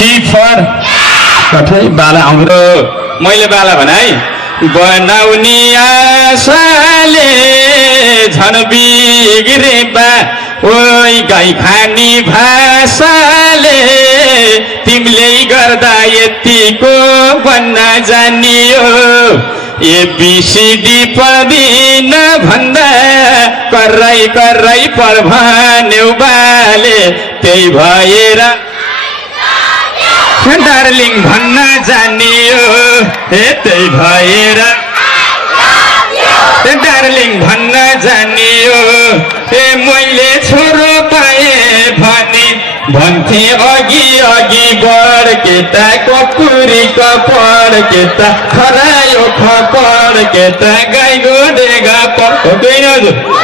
सिफर कठै बाला हाम्रो मैले बाला भने है बनाउने आशाले झन बिग्रे बा ओइ गाई खानी भाषाले तिमीले गर्दा यतिको भन्न जानियो एबिसिडी पढिन भन्दा कर्रै कर्रै पर्भन्यौ बाले त्यही भएर डार्लिङ भन्न जानियो हे त्यही भएर डार्लिङ भन्न जानियो ए मैले छोरो पाए भने भन्थे अघि अघि बढ केटा कपुरी कपड केटा खरायो खपड केटा गाई गोडेगा पर्दैन हजुर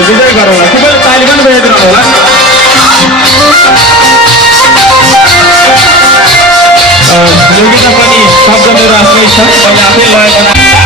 विजय गरौँ ताली पनि बजाइदिनु होला यो गीतमा पनि शब्द मेरो आफ्नै छ मैले आफै लय